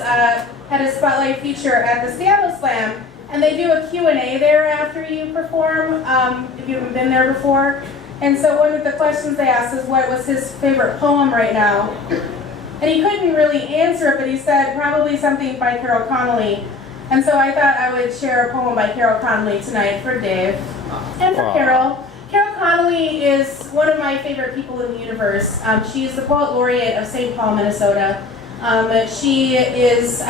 had a spotlight feature at the Seattle Slam, and they do a Q&A there after you perform, if you haven't been there before. And so one of the questions they asked is what was his favorite poem right now. And he couldn't really answer it, but he said probably something by Carol Connolly. And so I thought I would share a poem by Carol Connolly tonight for Dave and for Carol. Carol Connolly is one of my favorite people in the universe. She's the poet laureate of St. Paul, Minnesota. She is,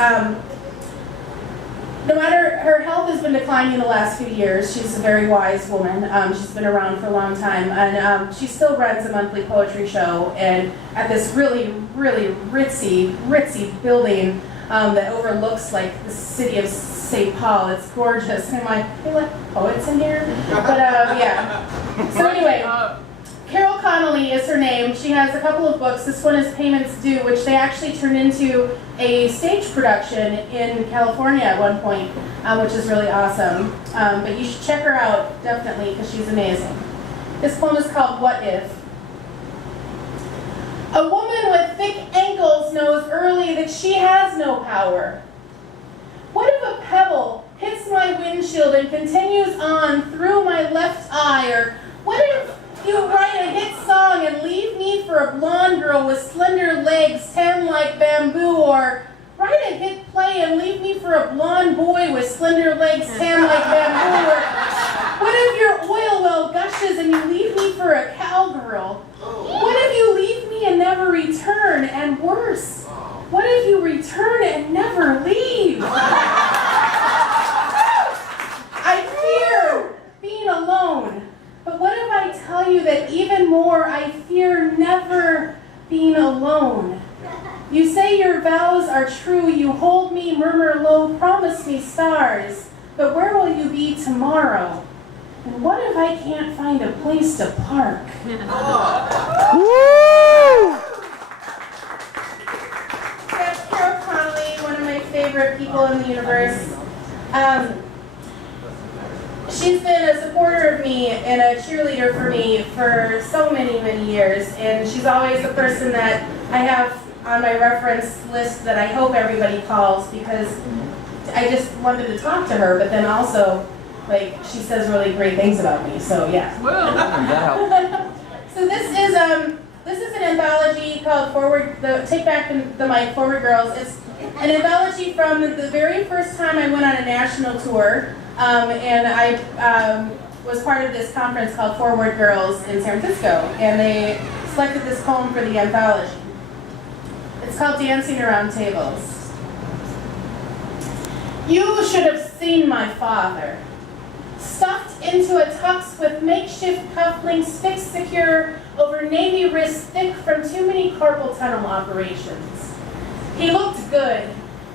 no matter, her health has been declining the last few years. She's a very wise woman. She's been around for a long time, and she still runs a monthly poetry show, and at this really, really ritzy building that overlooks like the city of St. Paul. It's gorgeous. And I'm like, they let poets in here? But yeah. So anyway, Carol Connolly is her name. She has a couple of books. This one is Payments Due, which they actually turned into a stage production in California at one point, which is really awesome. But you should check her out, definitely, because she's amazing. This poem is called What If? A woman with thick ankles knows early that she has no power. What if a pebble hits my windshield and continues on through my left eye? Or what if you write a hit song and leave me for a blonde girl with slender legs tan like bamboo? Or write a hit play and leave me for a blonde boy with slender legs tan like bamboo? Or what if your oil well gushes and you leave me for a cowgirl? What if you leave me and never return? And worse, what if you return and never leave? I fear being alone. But what if I tell you that even more, I fear never being alone? You say your vows are true, you hold me, murmur low, promise me stars. But where will you be tomorrow? And what if I can't find a place to park? That's Carol Connolly, one of my favorite people in the universe. She's been a supporter of me and a cheerleader for me for so many, many years. And she's always the person that I have on my reference list that I hope everybody calls, because I just wanted to talk to her, but then also, like, she says really great things about me, so yeah. So this is an anthology called Take Back the Mic, Forward Girls. It's an anthology from the very first time I went on a national tour, and I was part of this conference called Forward Girls in San Francisco, and they selected this poem for the anthology. It's called Dancing Around Tables. You should have seen my father. Stuffed into a tux with makeshift cufflinks fixed secure over navy wrists thick from too many carpal tunnel operations. He looked good.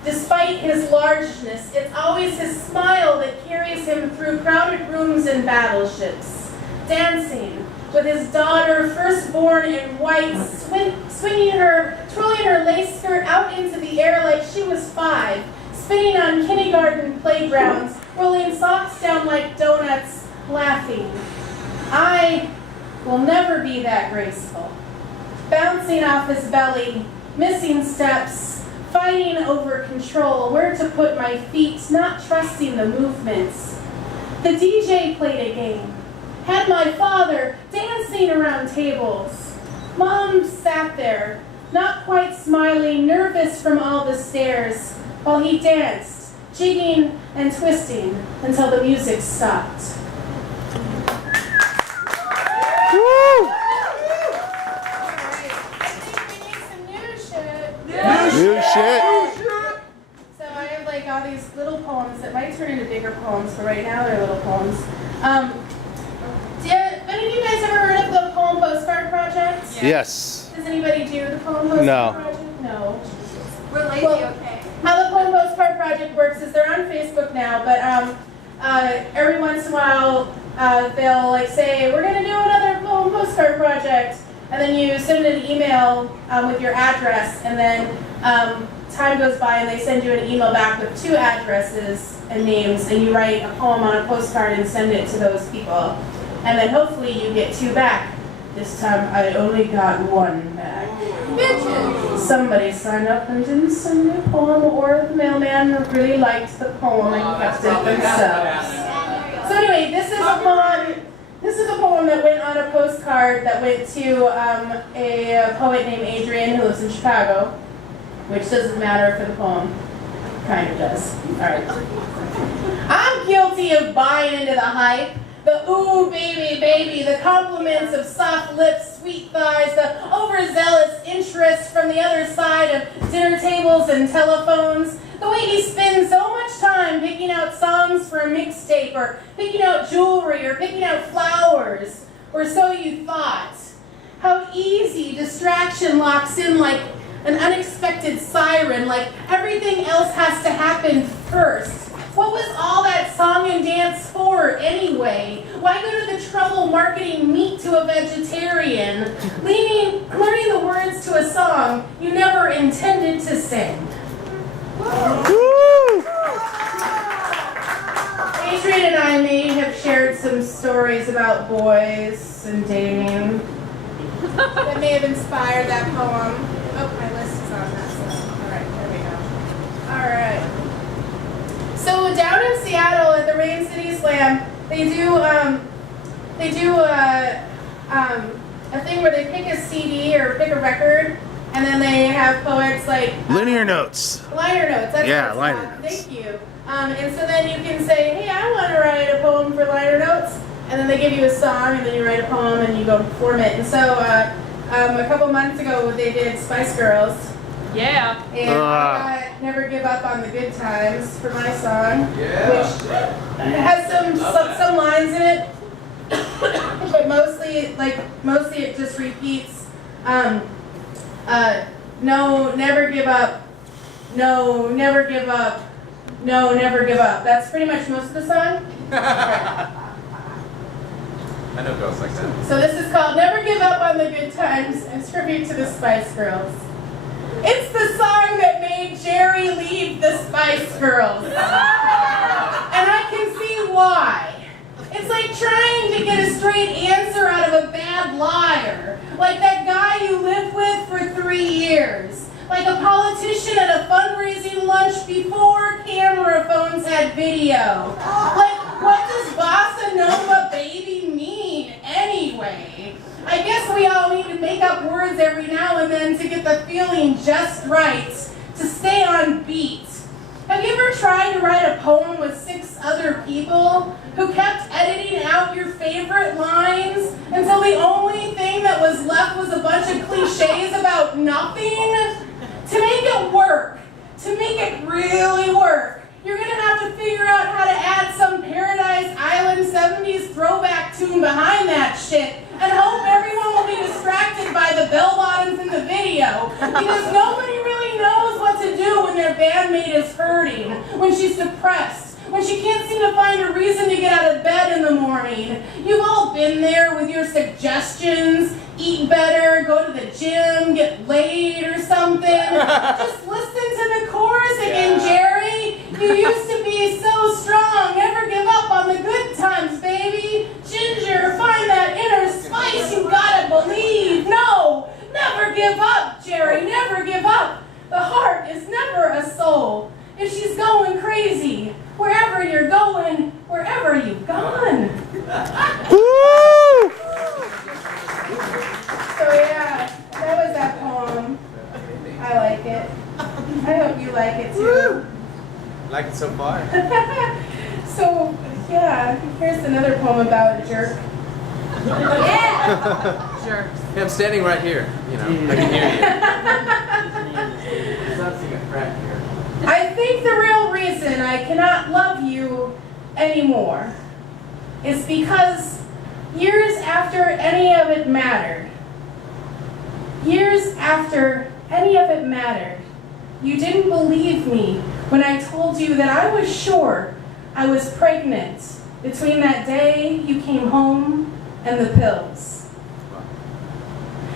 Despite his largeness, it's always his smile that carries him through crowded rooms and battleships. Dancing with his daughter, firstborn in white, twirling her lace skirt out into the air like she was 5, spinning on kindergarten playgrounds, rolling socks down like donuts, laughing. I will never be that graceful. Bouncing off his belly, missing steps, fighting over control, where to put my feet, not trusting the movements. The DJ played a game, had my father dancing around tables. Mom sat there, not quite smiling, nervous from all the stares, while he danced, jigging and twisting until the music stopped. Woo! I think we need some new shit. New shit. So I have like all these little poems that might turn into bigger poems, but right now they're little poems. Have any of you guys ever heard of the Poem Postcard Project? Yes. Does anybody do the Poem Postcard No. Project? No. We're lazy, okay. How the Poem Postcard Project works is they're on Facebook now, but every once in a while they'll like say, we're going to do another Poem Postcard Project, and then you send an email with your address, and then time goes by and they send you an email back with 2 addresses and names, and you write a poem on a postcard and send it to those people. And then hopefully you get 2 back. This time I only got 1 back. Bitches! Somebody signed up and didn't send me a poem, or the mailman really liked the poem and kept it themselves. So anyway, this is a poem. This is a poem that went on a postcard that went to a poet named Adrian who lives in Chicago, which doesn't matter for the poem. Kind of does. All right. I'm guilty of buying into the hype. The ooh, baby, baby, the compliments of soft lips, sweet thighs, the overzealous interest from the other side of dinner tables and telephones. The way he spends so much time picking out songs for a mixtape, or picking out jewelry, or picking out flowers, or so you thought. How easy distraction locks in like an unexpected siren, like everything else has to happen first. What was all that song and dance for anyway? Why go to the trouble marketing meat to a vegetarian? Learning the words to a song you never intended to sing. Woo! Adrian and I may have shared some stories about boys and dating that may have inspired that poem. Oh, my list is on that side. All right, there we go. All right. So down in Seattle at the Rain City Slam, they do a thing where they pick a CD or pick a record, and then they have poets like Linear notes. liner notes. That's Yeah, what it's liner called. notes. Thank you. And so then you can say, hey, I want to write a poem for liner notes, and then they give you a song, and then you write a poem, and you go perform it. And so a couple months ago, they did Spice Girls. Yeah. And I got Never Give Up on the Good Times for my song, which has some lines in it, but mostly it just repeats, no, never give up, no, never give up, no, never give up. That's pretty much most of the song. I know girls like that. So this is called Never Give Up on the Good Times, and tribute to the Spice Girls. It's the song that made Jerry leave the Spice Girls. And I can see why. It's like trying to get a straight answer out of a bad liar. Like that guy you lived with for 3 years. Like a politician at a fundraising lunch before camera phones had video. Like, what does bossa nova baby mean anyway? I guess we all need to make up words every now and then to get the feeling just right, to stay on beat. Have you ever tried to write a poem with 6 other people who kept editing out your favorite lines until the only thing that was left was a bunch of cliches about nothing? To make it work, to make it really work, you're going to have to figure out how to add some Paradise Island 70s throwback tune behind that shit and hope everyone will be distracted by the bell bottoms in the video, because nobody really knows what to do when their bandmate is hurting, when she's depressed, when she can't seem to find a reason to get out of bed in the morning. You've all been there with your suggestions: eat better, go to the gym, get laid or something. Just listen to the chorus again, Jerry. You used to be so strong. Never give up on the good times, baby. Ginger, find that inner spice. You gotta believe. No, never give up, Jerry. Never give up. The heart is never a soul. If she's going crazy, wherever you're going, wherever you've gone. Woo! So yeah, that was that poem. I like it. I hope you like it too. Like it so far. So yeah, here's another poem about a jerk. Yeah. Sure. Hey, I'm standing right here. You know, I can hear you. I think the real reason I cannot love you anymore is because years after any of it mattered, you didn't believe me when I told you that I was sure I was pregnant between that day you came home and the pills.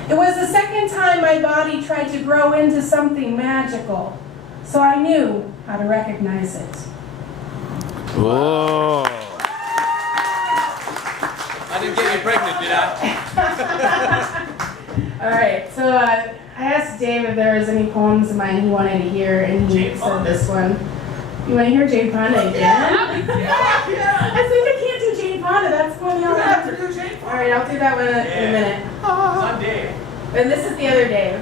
It was the second time my body tried to grow into something magical, so I knew how to recognize it. Whoa. I didn't get you pregnant, did I? All right, so I asked Dave if there was any poems of mine he wanted to hear, and he said this one. You want to hear Jane Fonda again? Yeah. I think I can't do Jane Fonda. That's going You on. have to do Jane Fonda. All right, I'll do that one in a minute. Son Dave. And this is the other Dave.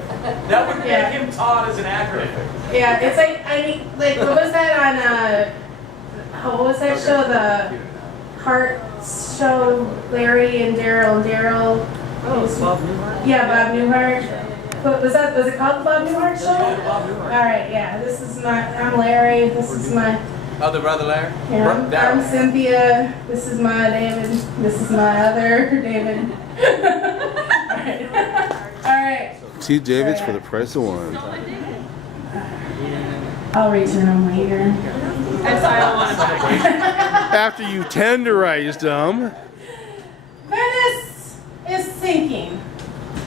That would make Yeah. him Todd as an actor. Yeah, it's like, I mean, like, what was that on, what was that show? The Heart show, Larry and Daryl. Oh, Bob Newhart? Yeah, Bob Newhart. What was it called the Bob Newhart show? Bob Newhart. All right, yeah, this is I'm Larry, this is my, Oh, the brother Larry? yeah, I'm Daryl. Cynthia, this is my David, this is my other David. All right. Two Davids for the price of one. I'll return them later. That's all I want to After you tenderize them. Venice is sinking.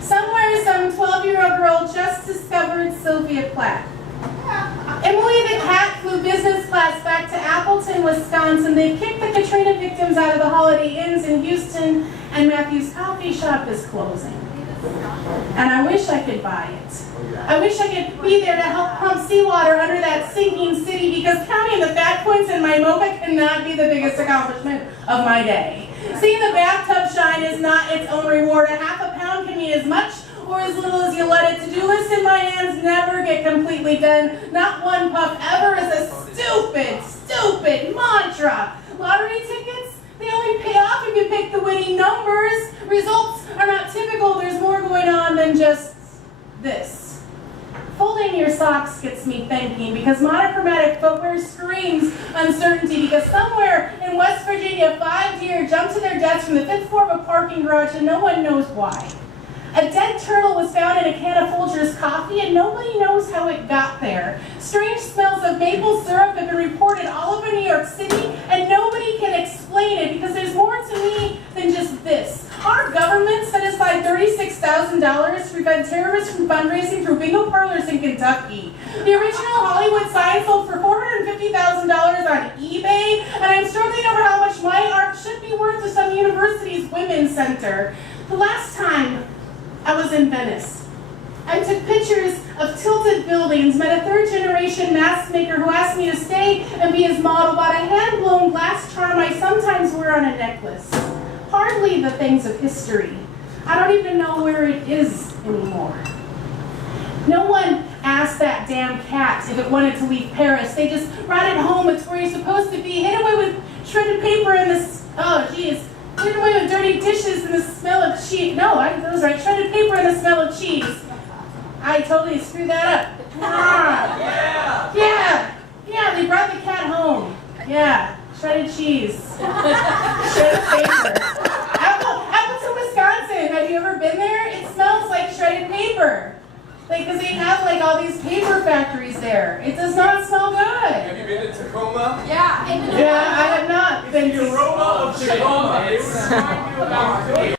Somewhere some 12-year-old girl just discovered Sylvia Plath. Emily the cat flew business class back to Appleton, Wisconsin. They kicked the Katrina victims out of the Holiday Inns in Houston, and Matthew's coffee shop is closing. And I wish I could buy it. I wish I could be there to help pump seawater under that sinking city, because counting the fat points in my mocha cannot be the biggest accomplishment of my day. Seeing the bathtub shine is not its own reward. A half a pound can mean as much or as little as you let it. To-do lists in my hands never get completely done. Not one puff ever is a stupid mantra. Lottery tickets, they only pay off if you pick the winning numbers. Results are not typical. There's more going on than just this. Folding your socks gets me thinking, because monochromatic footwear screams uncertainty, because somewhere in West Virginia, 5 deer jumped to their deaths from the 5th floor of a parking garage and no one knows why. A dead turtle was found in a can of Folgers coffee and nobody knows how it got there. Strange smells of maple syrup have been reported all over New York City and nobody can explain it, because there's more to me than just this. Our government set aside $36,000 to prevent terrorists from fundraising through bingo parlors in Kentucky. The original Hollywood sign sold for $450,000 on eBay, and I'm struggling over how much my art should be worth to some university's women's center. The last time I was in Venice, I took pictures of tilted buildings, met a third-generation mask maker who asked me to stay and be his model, bought a hand-blown glass charm I sometimes wear on a necklace. Hardly the things of history. I don't even know where it is anymore. No one asked that damn cat if it wanted to leave Paris. They just brought it home. It's where you're supposed to be. Hid away with shredded paper and this, oh geez. Hid away with dirty dishes and the smell of cheese. No, that was right. Shredded paper and the smell of cheese. I totally screwed that up. Yeah, they brought the cat home. Yeah, shredded cheese. Shredded paper. Appleton, Wisconsin. Have you ever been there? It smells like shredded paper. Like, because they have like all these paper factories there. It does not smell good. Have you been to Tacoma? Yeah. Yeah, I have not been The aroma of Tacoma. It would remind you about